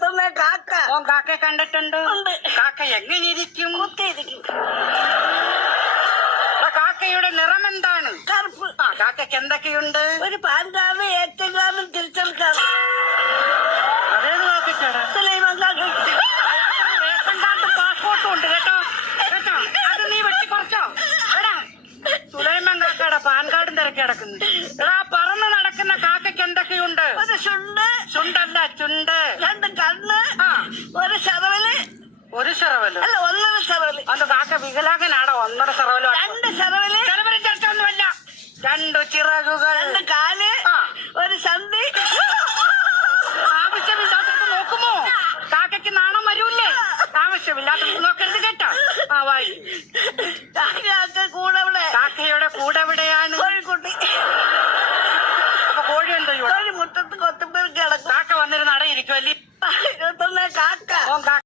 കാക്ക. ഓൻ കാക്കയെ കണ്ടിട്ടുണ്ട്. ഉണ്ട്. കാക്ക എങ്ങനെയിരിക്കും? കുത്തിയിരിക്കും. കാക്കയുടെ നിറം എന്താണ്? കറുപ്പ്. ആ കാക്കയ്ക്ക് എന്തൊക്കെയുണ്ട്? ഒരു പാൻകാവ്, ഏറ്റങ്കാവും, തിരിച്ചൽക്കാവ്. അതേത് കാക്കയ്ക്കാണ്? സുലൈമാൻ കാക്ക. റേഷൻ കാർഡ് പാസ്പോർട്ടും ഉണ്ട് കേട്ടോ. കേട്ടോ, അത് നീ വെട്ടിക്കുറച്ചോ? എടാ, സുലൈമാൻ കാക്കയുടെ പാൻ കാർഡും തിരക്കി കിടക്കുന്നു. എടാ, പറന്ന് നടക്കുന്ന കാക്കയ്ക്ക് എന്തൊക്കെയുണ്ട്? ഒരു ചുണ്ട്. ചുണ്ടല്ല, ചുണ്ട്. 2 കണ്ണ്. ആ, ഒരു ശറവല്. ഒരു ശറവല്. അല്ല, 1.5 ശറവല്. അത് കാക്ക വികലാംഗനാണോ? 1.5 ശറവലോ? 2 ശറവല്. ശറവലും ചേർത്തൊന്നുമല്ല. 2 ചിറകുകൾ. 2 കാല്. ആ, ഒരു സന്ധി. ആവശ്യമില്ലാത്തത് നോക്കുമോ? കാക്കയ്ക്ക് നാണം വരൂല്ലേ? ആവശ്യമില്ലാത്തത് നോക്കരുത് കേട്ടോ. ആ, വായി. കാക്ക കൂടെ. കാക്കയുടെ കൂടെ എവിടെയാണ്? കോഴിക്കുട്ടി. അപ്പൊ കോഴി എന്തോ കോഴി മുറ്റത്ത് കൊത്തുമ്പോൾ കിടക്കും. കാക്ക വന്നിരുന്ന് അടയിരിക്കും അല്ലേ? 21 കാക്ക. ഓൻ കാക്ക